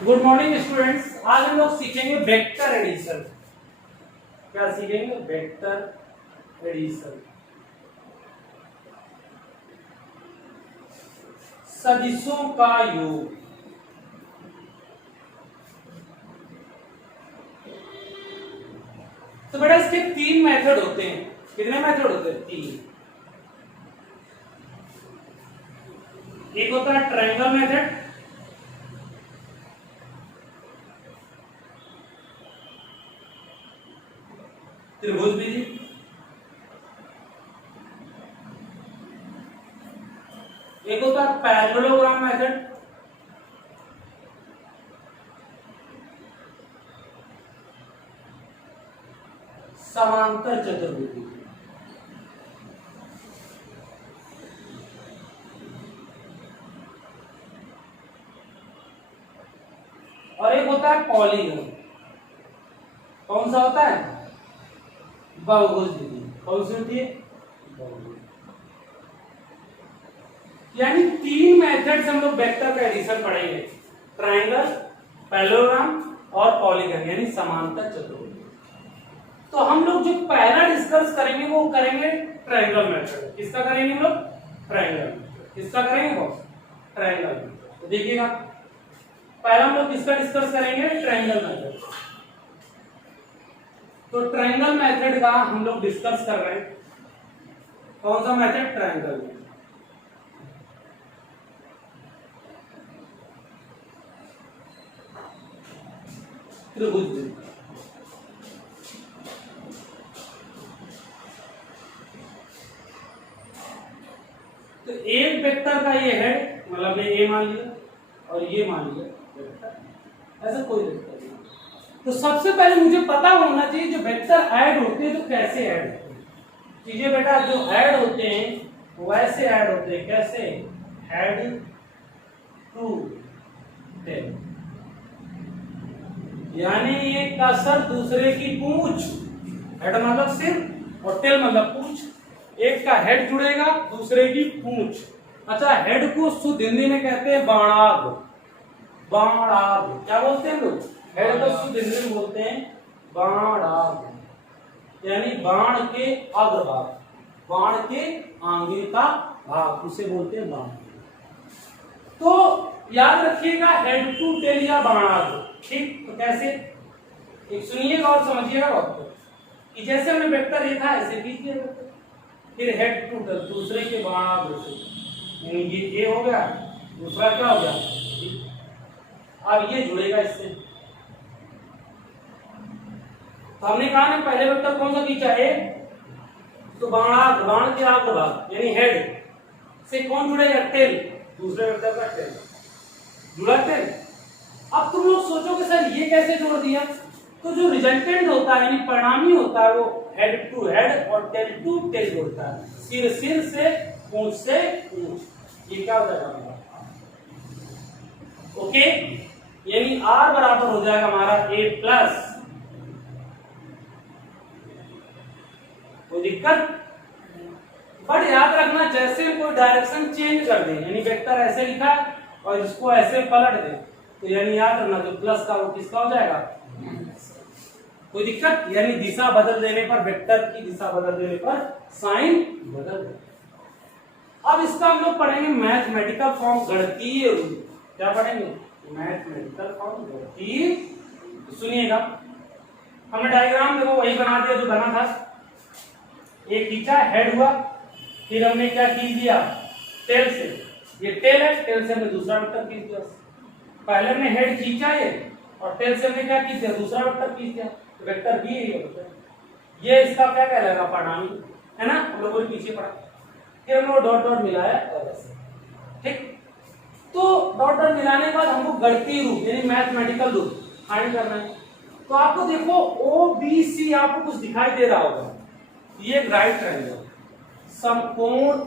Good morning students. आज हम लोग सीखेंगे वेक्टर एडिशन। क्या सीखेंगे? Vector addition. सदिशों का योग। तो बेटा इसके तीन मेथड होते हैं। कितने मेथड होते हैं? तीन। एक होता है ट्रायंगल मेथड, त्रिभुज विधि, एक होता है पैरेललोग्राम मेथड, समांतर चतुर्भुज। और एक होता है पॉलीगन। कौन सा होता है? बहुभुज विधि। कौन सी होती है? बहुभुज। यानी तीन मेथड से हम लोग वेक्टर का एडिशन पढ़ेंगे। ट्रायंगल, पैरेललोग्राम और पॉलीगन यानी समांतर चतुर्भुज। तो हम लोग जो पहला डिस्कस करेंगे वो करेंगे ट्रायंगल मेथड। किसका करेंगे हम लोग? ट्रायंगल। किसका करेंगे बॉस? ट्रायंगल। तो देखिएगा, पहला हम लोग किसका डिस्कस करेंगे? Triangle method. तो ट्रायंगल मेथड का हम लोग डिस्कस कर रहे हैं। कौन सा मेथड? ट्रायंगल। त्रिभुज। तो एक वेक्टर का ये है, मतलब मैं ए मान लिया और ये मान लिया वेक्टर, ऐसा कोई वेक्टर नहीं। तो सबसे पहले मुझे पता होना चाहिए जो वेक्टर ऐड होते हैं तो कैसे ऐड होते हैं। चीजें बेटा जो ऐड होते हैं वैसे ऐड होते हैं। कैसे? ऐड टू टेल, यानी एक का सर दूसरे की पूंछ। हेड मतलब सिर और टेल मतलब पूंछ। एक का हेड जुड़ेगा दूसरे की पूंछ। अच्छा, हेड को शुद्ध हिंदी में कहते हैं बाणाग। बाणाग क्या बोलते हैं लोग? हेड को शुद्ध हिंदी में बोलते हैं बाणाग, यानी बाण के अग्रभाग, बाण के आगे का भाग, उसे बोलते हैं बाण। तो याद रखिएगा हेड टू टेल या बाणाग। ठीक, तो कैसे? एक सुनिएगा और समझिएगा बात कि जैसे हमने वेक्टर लिखा ऐसे कीजिएगा। फिर हेड टू टेल दूसरे के बाणाग से, यानी ये ए हो गया, दूसरा क्या हो गया? अब ये जुड़ेगा इससे। तो हमने कहा ना पहले वेक्टर कौन सा खींचा? ए। तो बाणाग, बाण के आगे भाग यानी हेड से कौन जुड़ेगा? टेल। दूसरे वेक्टर का टेल जुड़ा टेल। अब तुम लोग सोचोगे सर ये कैसे जोड़ दिया? तो जो रिजल्टेंट होता है यानी परिणामी होता है वो हेड टू हेड और टेल टू टेल जोड़ता है। सिर सिर से पूंछ से पूंछ। ये क्या हो जाएगा? ओके, यानी आर बराबर हो जाएगा हमारा ए प्लस। कोई दिक्कत? बट याद रखना जैसे कोई डायरेक्शन चेंज कर दे, यानी वेक्टर ऐसे लिखा और इसको ऐसे पलट दे, तो यानी याद रखना जो प्लस का वो किसका हो जाएगा? कोई दिक्कत? यानी दिशा बदल देने पर, वेक्टर की दिशा बदल देने पर साइन बदल दे। अब इसका हम लोग पढ़ेंगे मैथमेटिकल फॉर्म, गणितीय रूप। क्या पढ़ेंगे? मैथमेटिकल फॉर्म, गणितीय। सुनिएगा, हमने डायग्राम देखो वही बना दिया जो बना था। एक खींचा, हेड हुआ, फिर हमने क्या खींच दिया? टेल से। ये टेल है, टेल से हमने दूसरा वेक्टर खींच दिया। पहले हमने हेड खींचा ये और टेल से हमने क्या खींच दिया? दूसरा वेक्टर खींच दिया। तो वेक्टर भी ये इसका क्या कहलाएगा? परिणामी, है ना? हम लोगों ने पीछे पढ़ा। फिर हम लोग डॉट डॉट मिलाया और ऐसे। ठीक, तो डॉट डॉट मिलाने के बाद हमको गणितीय रूप यानी मैथमेटिकल रूप फाइंड करना है। तो आपको देखो ओ बी सी आपको कुछ दिखाई दे रहा होगा। ये राइट ट्रायंगल, समकोण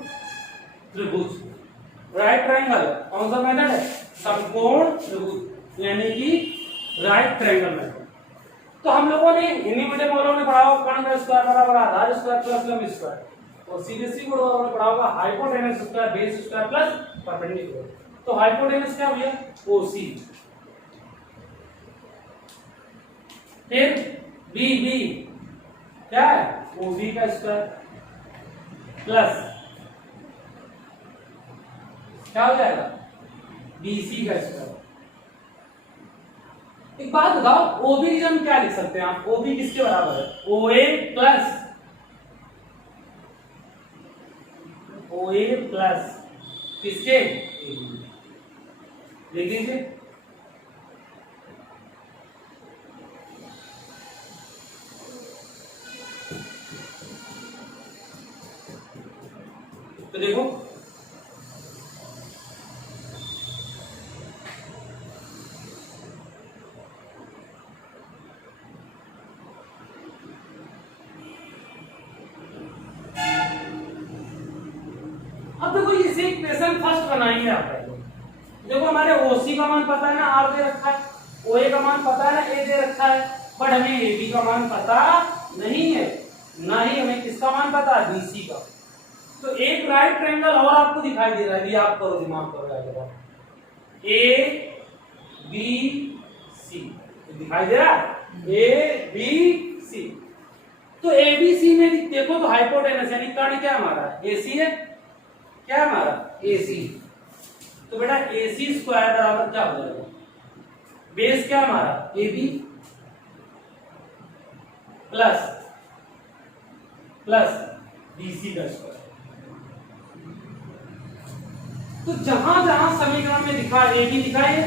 त्रिभुज। राइट ट्रायंगल कौन सा मेथड है? समकोण त्रिभुज, यानी कि राइट ट्रायंगल मेथड। तो हम लोगों ने हिंदी मीडियम वालों ने पढ़ा होगा कर्ण का स्क्वायर बराबर आधार स्क्वायर प्लस लंब स्क्वायर, और सीबीएसई बोर्ड वालों ने पढ़ा होगा hypotenuse square base square plus perpendicular. तो हाइपोटेनस क्या भैया? ओसी, फिर बी बी क्या है, ओ बी का स्क्वायर प्लस क्या हो जाएगा, बी सी का स्क्वायर। एक बात बताओ, ओबी की हम क्या लिख सकते हैं आप, ओबी किसके बराबर है, ओ ए प्लस किसके, लिख लीजिए। तो देखो अब देखो इसे इक्वेशन फर्स्ट बनाएंगे आप पहले। देखो हमारे ओसी का मान पता है ना, आर दे रखा है, ओए का मान पता है ना, ए दे रखा है, बट हमें एबी का मान पता नहीं है, ना ही हमें किसका मान पता है, बीसी का। तो एक राइट ट्रायंगल और आपको दिखाई दे रहा है, ये आप करो, दिमाग करो जाएगा, ए बी सी दिखाई दे रहा है, ए बी सी। तो ए बी सी में देखो तो हाइपोटेनस यानी कर्ण क्या हमारा, एसी है, क्या हमारा AC। तो बेटा AC स्क्वायर बराबर क्या हो जाएगा, बेस क्या हमारा AB प्लस BC का स्क्वायर। तो जहां जहां समीकरण में दिखा AB दिखा है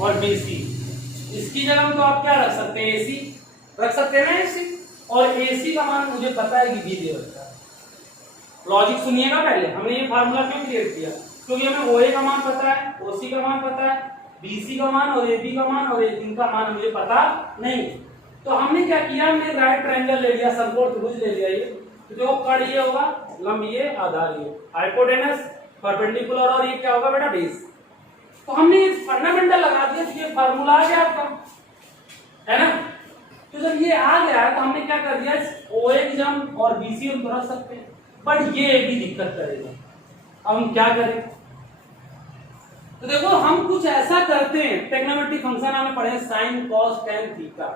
और BC, इसकी जगह तो आप क्या रख सकते हैं, AC रख सकते हैं ना, AC। और AC का मान मुझे पता है कि B दे रखा है। लॉजिक सुनिएगा पहले, हमने ये फार्मूला क्यों क्रिएट किया, क्योंकि हमें OA का मान पता है, OC का मान पता है, BC का मान और AB का मान और इनका मान मुझे पता नहीं। तो हमने क्या किया, हमने राइट ट्रायंगल ले लिया, समकोण त्रिभुज ले लिया, ये तो देखो कर्ण ये होगा, लंब ये, आधार ये, हाइपोटेनस, परपेंडिकुलर और ये क्या होगा बेटा, बेस। तो हमने ये फंडामेंटल लगा दिया, तो ये फार्मूला आ गया आपका, है ना। तो जब ये आ गया तो हमने क्या कर दिया, OA की जगह और BC हम रख सकते हैं, बट ये भी दिक्कत करेगा। अब हम क्या करें, तो देखो हम कुछ ऐसा करते हैं, ट्रिग्नोमेट्रिक फंक्शन हमें पढ़े साइन कॉस टैन थीटा।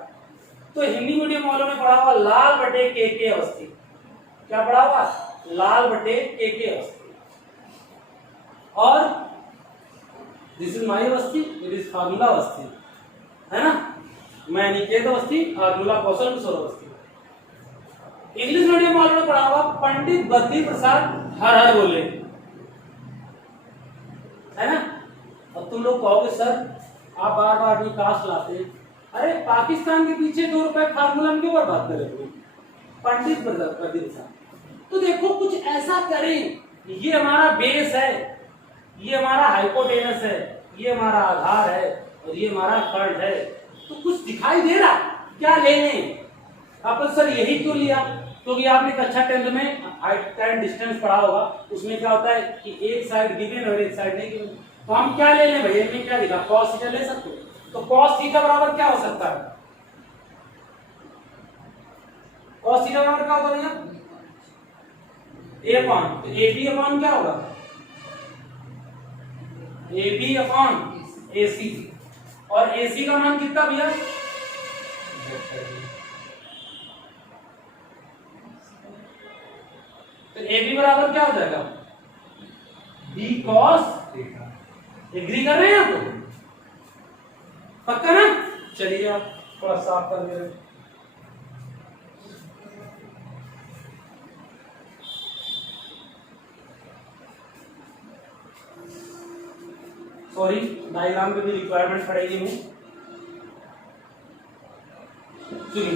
तो हिंदी मीडियम वालों ने पढ़ा हुआ लाल बटे के अवस्थित, क्या पढ़ा हुआ, लाल बटे के अवस्थित, और दिस इज माई अवस्थित, इट इज फार्मूला अवस्थित, है ना, मैं निकेत अवस्थित, फार्मूला कौशल किशोर अवस्थित। इंग्लिश मीडियम वालों ने पढ़ा हुआ पंडित बद्री प्रसाद हर हर बोले, है ना। अब तुम लोग कहोगे सर आप बार बार निकास लाते हैं, अरे पाकिस्तान के पीछे 2 रुपए फार्मूला में क्यों बर्बाद करेंगे, पंडित बद्री प्रसाद। तो देखो कुछ ऐसा करें, ये हमारा बेस है, ये हमारा हाइपोटेनस है, ये हमारा आधार है और ये हमारा कर्ण है। तो कुछ दिखाई दे रहा, क्या लेने अपन सर यही क्यों लिया, क्योंकि आपने कक्षा 10 में हाइट एंड डिस्टेंस पढ़ा होगा, उसमें क्या होता है कि एक साइड गिवन और एक साइड नहीं गिवन। तो हम क्या ले लें भैया, इनमें क्या लिखा, cos थीटा ले सकते हो। तो cos थीटा बराबर क्या हो सकता है, cos थीटा बराबर क्या होता है भैया, a अपॉन, तो AB अपॉन क्या होगा, AB अपॉन AC, और AC का मान कितना भैया, तो AB बराबर क्या हो जाएगा, B cos थीटा। एग्री कर रहे हैं आप लोग, पक्का ना। चलिए आप थोड़ा साफ कर दे रहे, सॉरी डायग्राम पे भी रिक्वायरमेंट पड़ेगी हमें। सुनिए,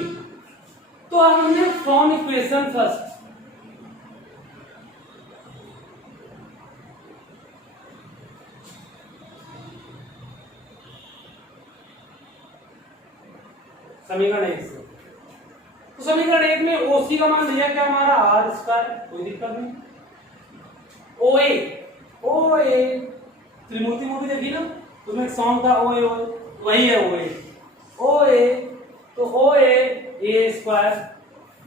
तो अब हमने फ्रॉम इक्वेशन फर्स्ट, समीकरण 1 से, तो समीकरण 1 में OC का मान दिया क्या हमारा आर स्क्वायर, कोई दिक्कत नहीं। OA त्रिमूर्ति मूवी देखी ना, तुम्हें एक सॉन्ग था OA वही है OA। तो OA A स्क्वायर,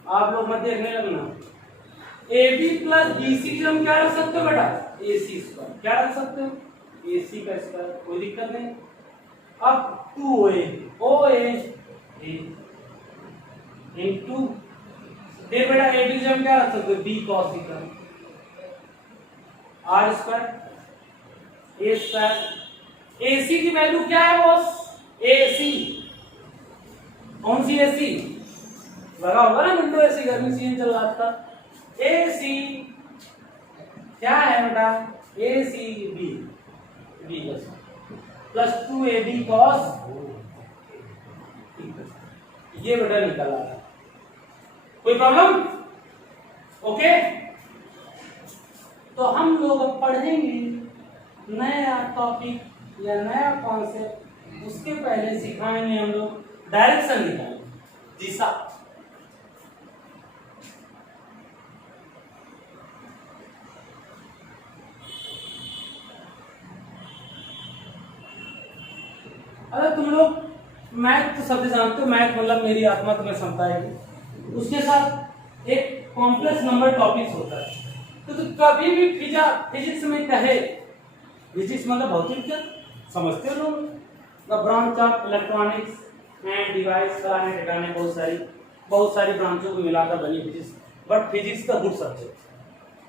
आप लोग मत देखने लगना, AB प्लस BC की हम क्या रख सकते हो बेटा, AC स्क्वायर, क्या रख सकते हो, AC का स्क्वायर, कोई दिक्कत नहीं। अब 2OA इंटू फिर बेटा ए टू जम क्या रख सकते हो, B cos theta, r square a square. AC की वैल्यू क्या है बॉस, एसी कौन सी एसी लगा होगा ना, विंडो एसी, गर्मी सीजन चल रहा था। एसी क्या है बेटा, AC B, B plus 2 A B cos, ये बेटा निकल आ रहा है। कोई प्रॉब्लम? ओके, तो हम लोग अब पढ़ेंगे नया टॉपिक या नया कॉन्सेप्ट। उसके पहले सिखाएंगे हम लोग डायरेक्शन निकालना, दिशा। अगर तुम लोग मैथ तो सब जानते हो, मैथ मतलब मेरी आत्मा तुम्हें समझाएगी। उसके साथ एक कॉम्प्लेक्स नंबर टॉपिक्स होता है। तो कभी भी फिजिक्स में कहे, फिजिक्स मतलब भौतिक क्या समझते हो लोग, the branch of electronics and device, फलाने ठिकाने बहुत सारी ब्रांचों को मिलाकर बनी फिजिक्स। बट फिजिक्स का गुड सब्जेक्ट,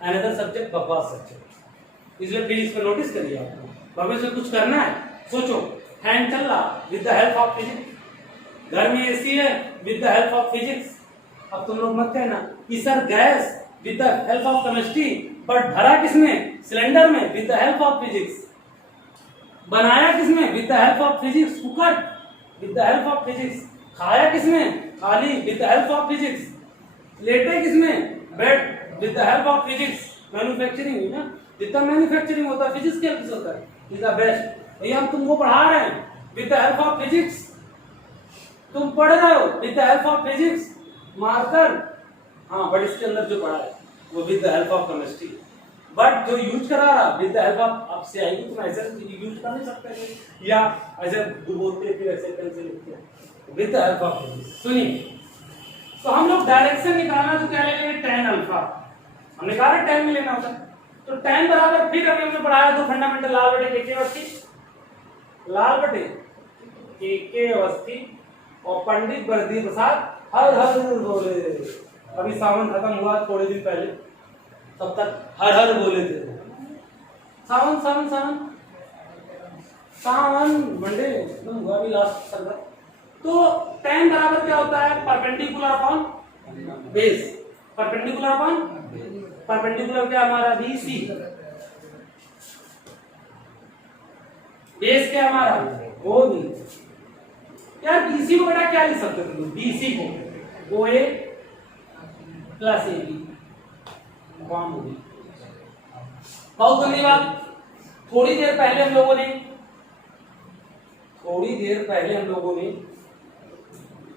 अनदर सब्जेक्ट बकवास सब्जेक्ट। इसलिए फिजिक्स पे नोटिस करिए आपको, भविष्य में कुछ करना है सोचो। फैन चल रहा with the help of physics, घर में एसी है with the help of physics. अब तुम लोग मत कहना कि sir gas with the help of chemistry, but भरा किसने, सिलेंडर में, with the help of physics. बनाया किसने, with the help of physics. Cooker with the help of physics. खाया किसने, थाली with the help of physics. लेटे किसमें, bed with the help of physics. Manufacturing ना, जितना मैन्युफैक्चरिंग होता है फिजिक्स के हेल्प से होता है, इज द बेस्ट। भैया हम तुमको पढ़ा रहे हैं with the help of physics, तुम पढ़ रहे हो with the help of physics. Marker हाँ, बट इसके अंदर जो पढ़ा है वो with the help of chemistry. But जो यूज करा रहा विद द हेल्प ऑफ, आपसे आएगी तुम ऐसे यूज कर नहीं सकते, या ऐसे बोलते फिर ऐसे कैसे लिखते with the help of physics. सुनिए, तो हम लोग डायरेक्शन निकालना तो क्या लेंगे, tan अल्फा। हमने कहा tan में लेना होता है, तो tan बराबर, फिर अभी हमने पढ़ाया दो फंडामेंटल, लाल बटे के अवस्थित, लाल बटे के अवस्थित, और पंडित बरदी प्रसाद हर हर बोले। अभी सावन खत्म हुआ थोड़े दिन पहले, तब तक हर हर बोले थे। सावन सावन सावन सावन मंडे एकदम हुआ भी लास्ट सर्वर। तो tan बराबर क्या होता है, perpendicular upon base. Perpendicular upon perpendicular क्या हमारा, BC। बेस क्या हमारा, OB। यार BC को बेटा क्या लिख सकते हो, BC को OA प्लस AB फॉर्म होगी। बहुत गंदी बात, थोड़ी देर पहले हम लोगों ने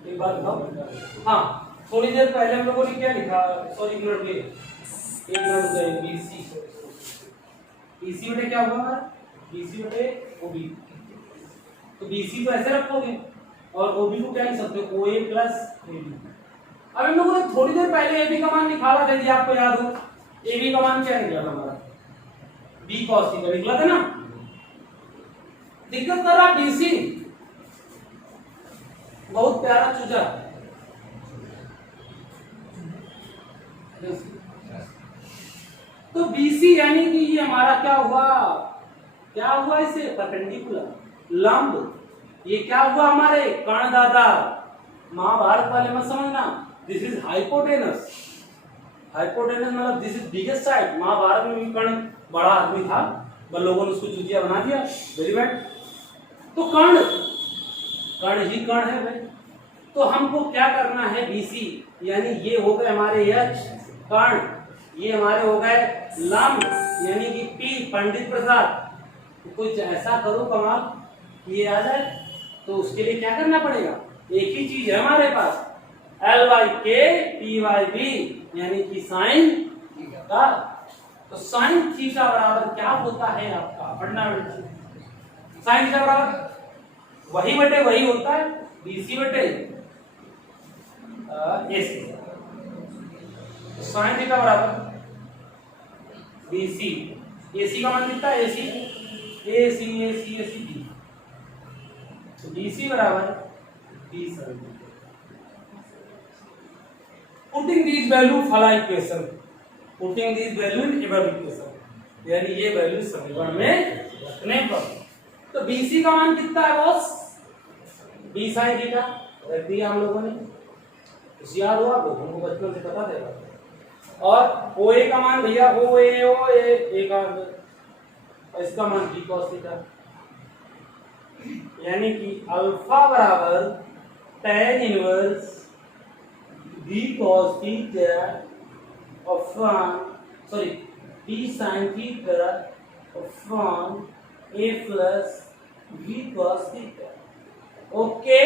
एक बात बताओ, हाँ थोड़ी देर पहले हम लोगों ने क्या लिखा, सॉरी एक मिनट, BC बटे क्या हुआ हमारा, BC बटे OB। तो BC तो ऐसे रखोगे और OB को क्या लिख सकते हो, OA प्लस AB। अब हम लोगों ने थोड़ी देर पहले AB का मान निकाला था, यदि आपको याद हो। AB का मान क्या निकला था हमारा, B cos थीटा निकला था ना। दिक्कत कर रहा BC, बहुत प्यारा चूजा। तो BC यानी कि ये हमारा क्या हुआ इसे, परपेंडिकुलर, लंब। ये क्या हुआ हमारे कर्ण दादा, महाभारत वाले मत समझना, दिस इज हाइपोटेनस। हाइपोटेनस मतलब this is biggest side. Mahabharat में भी कर्ण बड़ा आदमी था, पर लोगों ने उसको चूतिया बना दिया, वेरी बैड। तो कर्ण ही कर्ण है भाई। तो हमको क्या करना है, BC यानी ये हो गए हमारे H कर्ण, ये हमारे हो गए लंब यानी कि P पंडित प्रसाद। तो कुछ ऐसा करो कमाल ये आ जाए। तो उसके लिए क्या करना पड़ेगा, एक ही चीज है हमारे पास, L/K P/B यानी कि साइन थीटा। तो साइन थीटा बराबर क्या होता है आपका फंडामेंटल, साइन थीटा बराबर वही बटे वही होता है, BC बटे AC। तो साइन थीटा बराबर BC, AC का मान कितना है, AC B। तो BC बराबर B7. Putting these value फला equation, putting these value in above equation, यानी ये वैल्यू समीकरण में रखने पर तो BC का मान कितना है बॉस? B sin थीटा रख दिया हम लोगों ने, होशियार हुआ तो हमको बचपन से पता था। और OA का मान भैया OA का इसका मान B cos थीटा, यानी कि अल्फा बराबर tan inverse B cos theta upon B sin theta upon A plus B cos theta. Okay,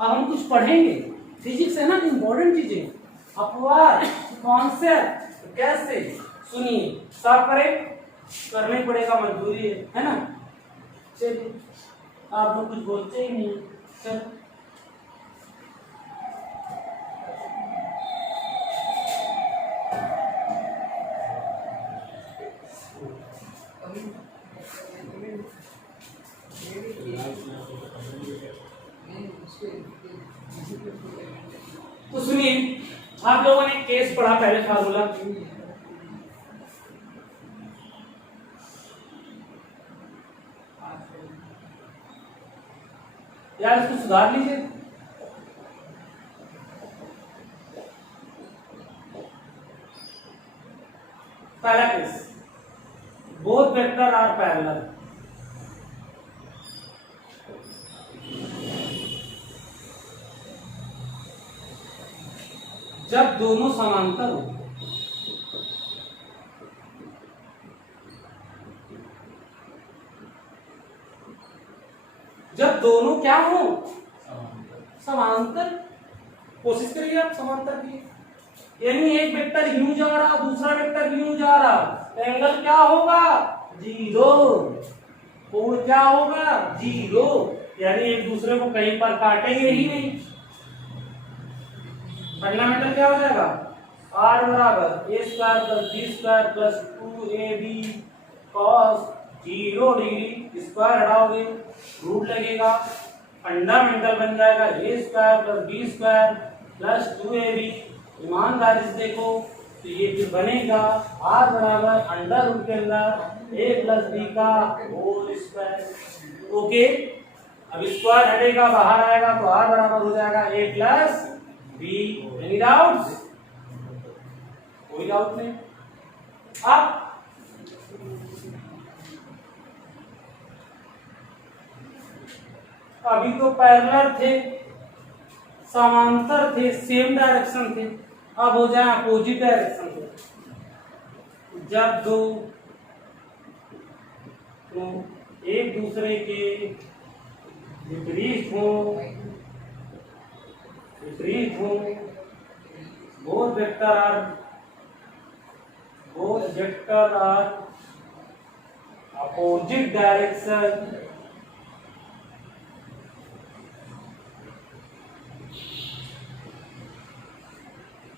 अब हम कुछ पढ़ेंगे, फिजिक्स है ना, इंपॉर्टेंट चीजें, अपवाद कॉन्सेप्ट कैसे, सुनिए, सब करें, करना ही पड़ेगा, मजबूरी है ना। चलिए, आप लोग कुछ बोलते ही नहीं, चल तो सुनिए, आप लोगों ने केस पढ़ा पहले, फार्मूला यार, इसको सुधार लीजिए। पहला case, both vector are parallel, जब दोनों समांतर हो, जब दोनों क्या हो, समांतर, कोशिश करिए आप समांतर की, यानी एक वेक्टर यूं जा रहा, दूसरा वेक्टर यूं जा रहा, एंगल क्या होगा? 0, कोण क्या होगा? 0, यानी एक दूसरे को कहीं पर काटेंगे ही नहीं। फंडामेंटल क्या हो जाएगा? R बराबर A square plus B square plus 2AB cos 0 degree, square हटाओगे रूट लगेगा, फंडामेंटल बन जाएगा A square plus B square plus 2AB। ईमानदारी से देखो तो ये फिर बनेगा R बराबर अंडर रूट के अंदर A प्लस B का होल स्क्वायर। ओके, अब स्क्वायर हटेगा, बाहर आएगा तो R बराबर हो जाएगा A plus B। Any doubts? कोई डाउट नहीं। अब अभी तो पैरेलल थे, समांतर थे, सेम डायरेक्शन थे, अब हो जाए अपोजिट डायरेक्शन थे। जब दो तो एक दूसरे के विपरीत हो, both vector are opposite direction,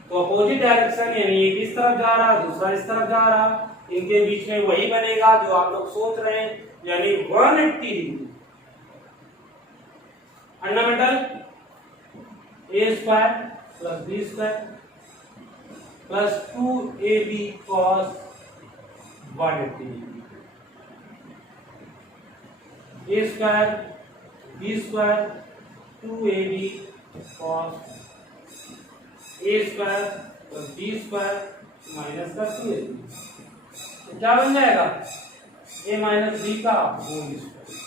तो अपोजिट डायरेक्शन यानी एक इस तरफ जा रहा, दूसरा इस तरफ जा रहा, इनके बीच में वही बनेगा जो आप लोग सोच रहे हैं, यानी 180 degree. Fundamental A square plus B square plus 2AB cos 180 degree, A square B square 2AB cos A square plus B square minus का 2AB, तो क्या बन जाएगा? A माइनस B का होल स्क्वायर।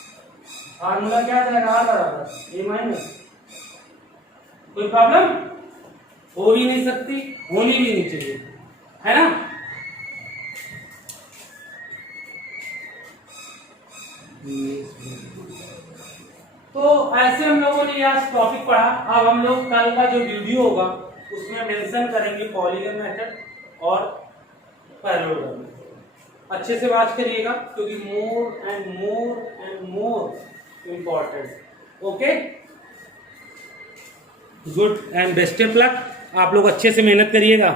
फार्मूला क्या जाएगा? R बराबर A minus, कोई प्रॉब्लम हो भी नहीं सकती, होनी भी नहीं चाहिए, है ना। तो ऐसे हम लोगों ने यह टॉपिक पढ़ा। अब हम लोग कल का जो वीडियो होगा उसमें मेंशन करेंगे पॉलीगन मेथड और पैरेललोग्राम। अच्छे से बात करिएगा क्योंकि more and more important. Okay, good and best of luck. आप लोग अच्छे से मेहनत करिएगा।